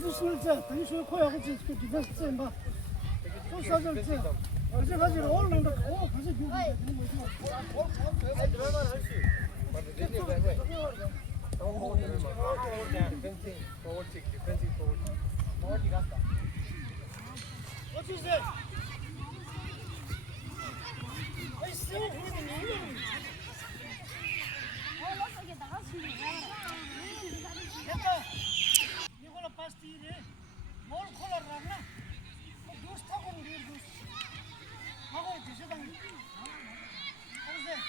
포지션을 짜. 당신 코야고 지 디펜스 짜 봐. 포사절 짜. 어제 가지고 올는다. 오, 가서 주고. What is that? I still hear the name. You're gonna pass the more color, Ragna. Do stuff on the goose. How about this? What is that?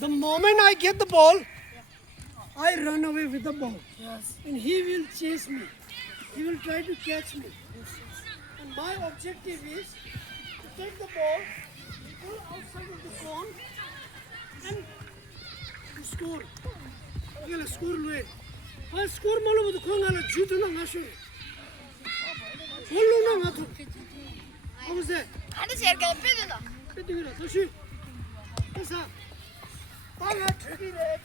The moment I get the ball, I run away with the ball. Yes. And he will chase me. He will try to catch me. And my objective is to take the ball, go outside of the cone, and to score. I'm going to score late. I score malo with the cone and shoot on the shoot. How was that? How does it get bigger? Shoot. What's up? I'm not tricky there.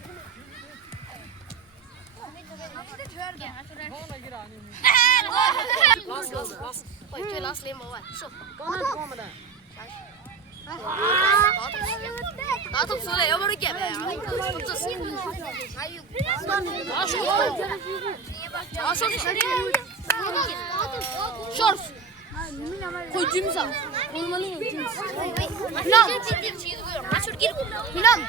Last. Wait, last lane one. So. 나도 없어 내버릴게. Shorts. Koy cimsa. Olmanın yok cimsa. Milan. Milan.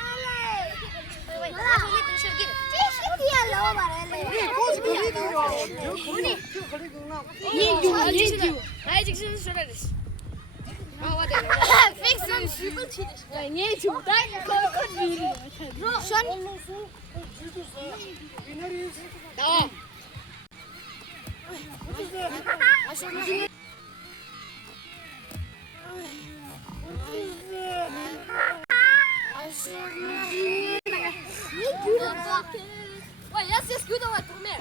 Ouais, là c'est ce que dans la tournée.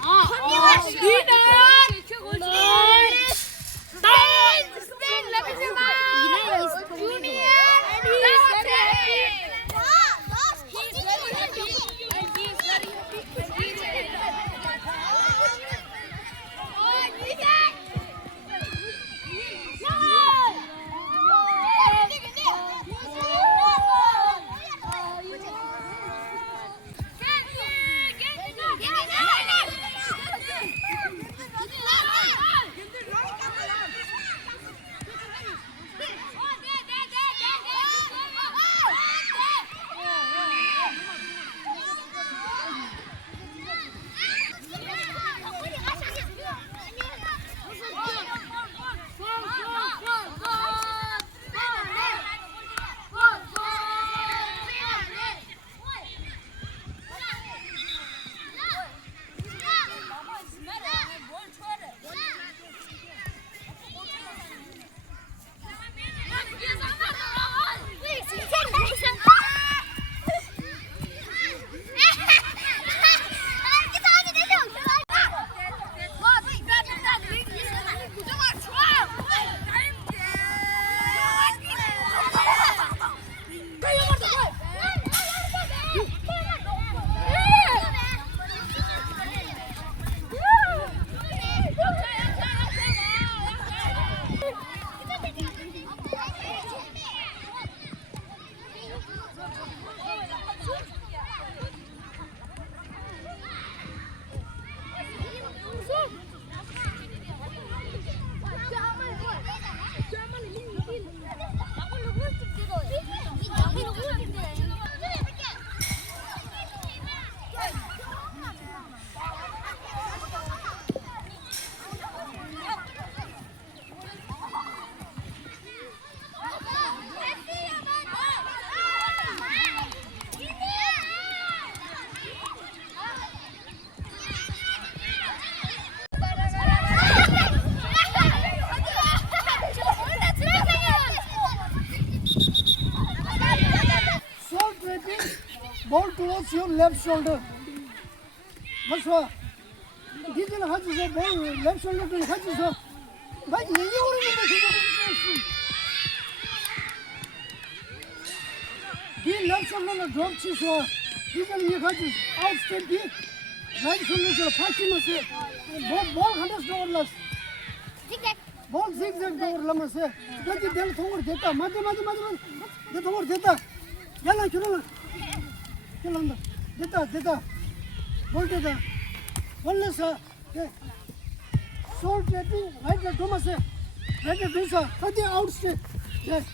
Ball towards your left shoulder. What's wrong? This is how you say ball left shoulder to how you say. But you He left shoulder drop cheese or he can you got outstep he right shoulder party mase ball hands door las ball zigzag door lamase gadi del thongor deta madhe de thongor deta yalla chula chulanda deta ball deta bolle sa short tapping right the domase right the dosa gadi outstep yes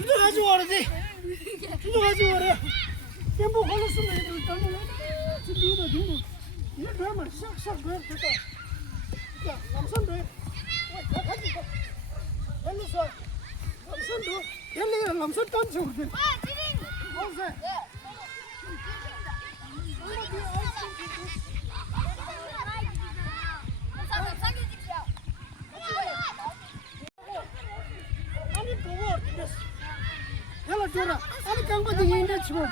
주저하지 말아지. 주저하지 마라. 템포 걸었으면 애들 따는 지금도 지금 이거 드라마 싹싹 돼 됐다. 야 남산도 가지 가. వెళ్ళ서 남산도 వెళ్ళ이 남산 딴지 오대. 어서. 아니 그거 됐어. Hello, Dora. I'm going to the Indian sport.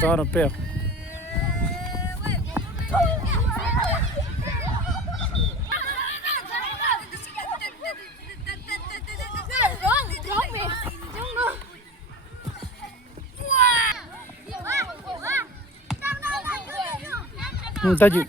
더 하나 빼요. 따지.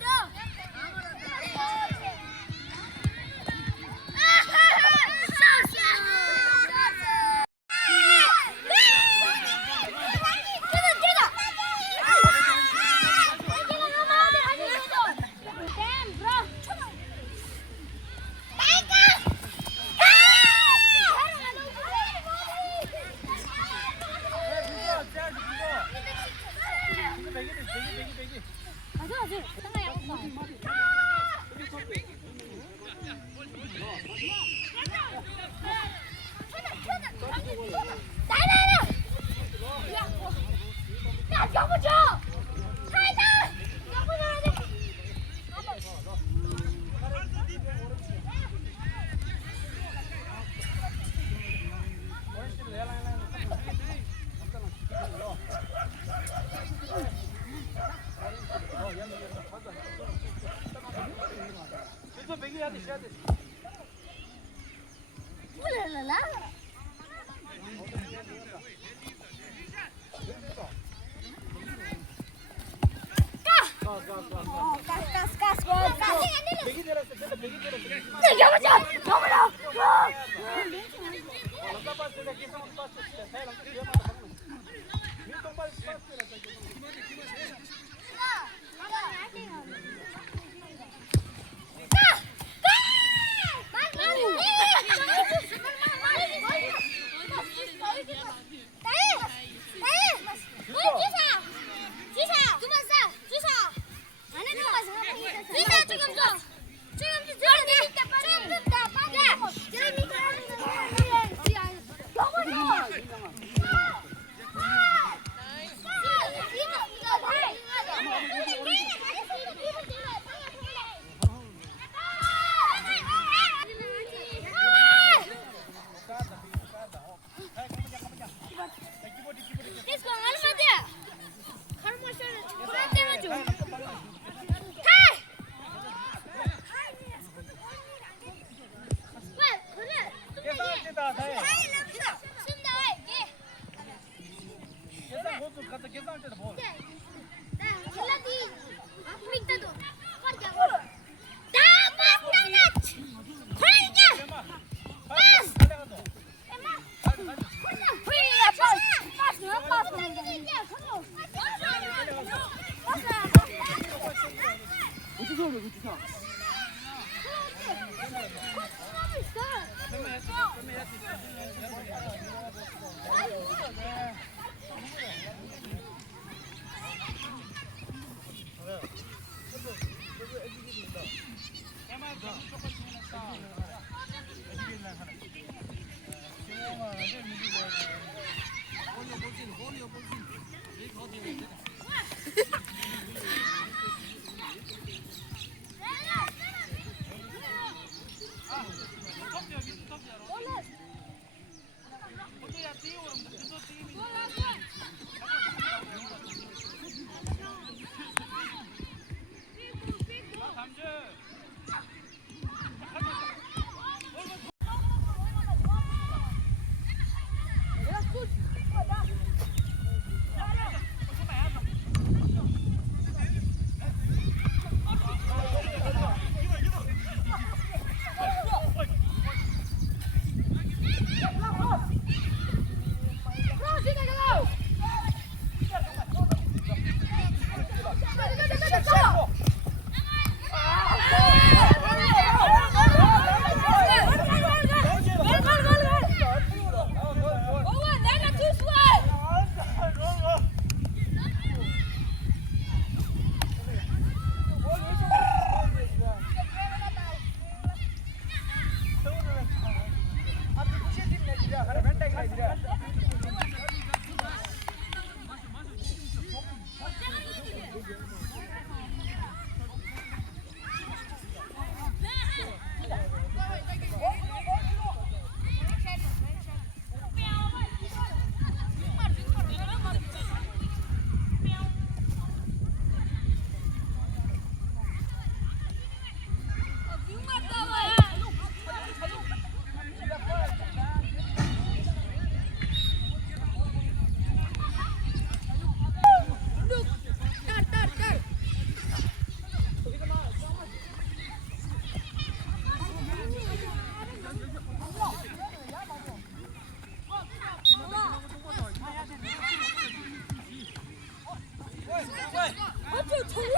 어쭈 정라.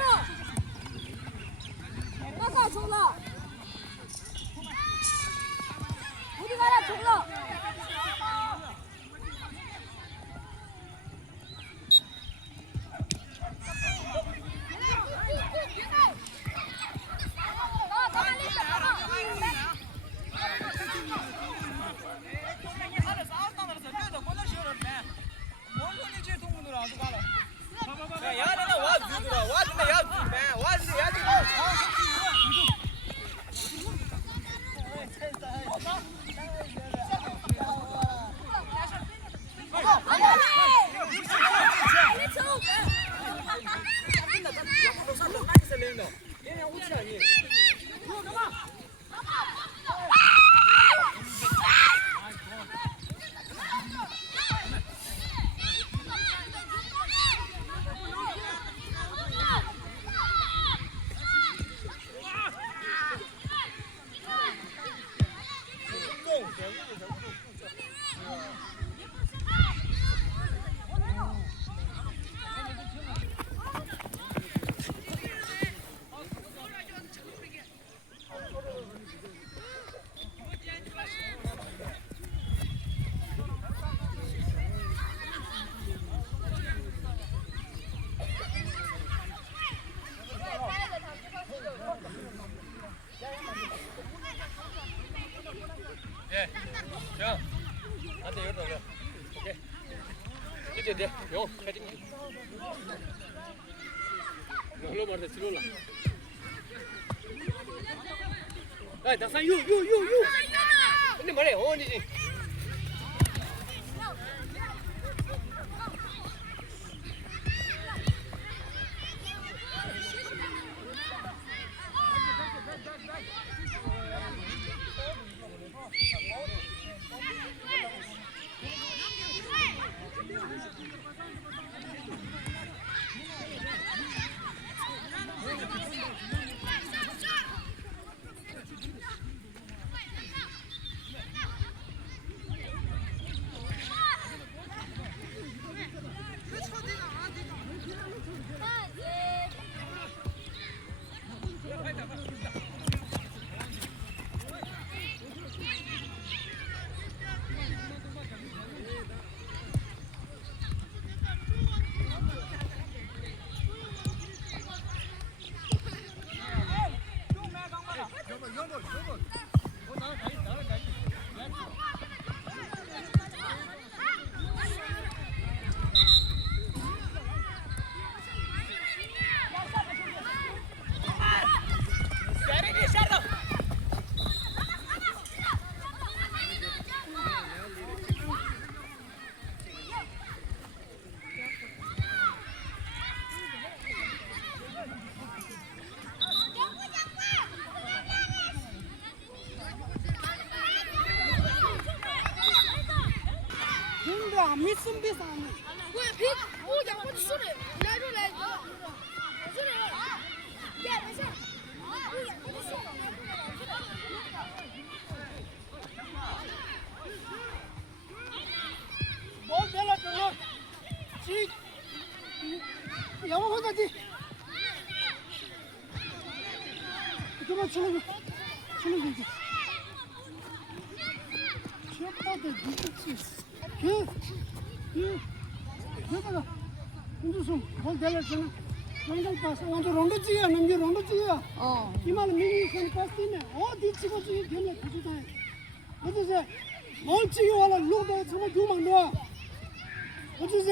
가자 정라. 어디 가라 정라. 자, 안돼 열어 올려. 오케이. 이제 요 헤딩. 흘러 말대 들어올라. 아, 나사 유. 근데 말해 어디지? 미슨 비상. 왜 빅? 오 양반 소리. 나도 내줘. 소리. 야 대신. 오 양반 소리. 뭘 내려줘. 지. 영어 혼자지. 그만 치는 거. 취업하대 미쳤지. 그거다. 운주승 뭘 내려줘. 정상 파스. 완전 런도지야. 남자 런도지야. 이말 미니선 파스네. 어디 찍어지 되네 가지다. 어디서 뭘 찍어 와라. 루도 정말 두만 더. 어디서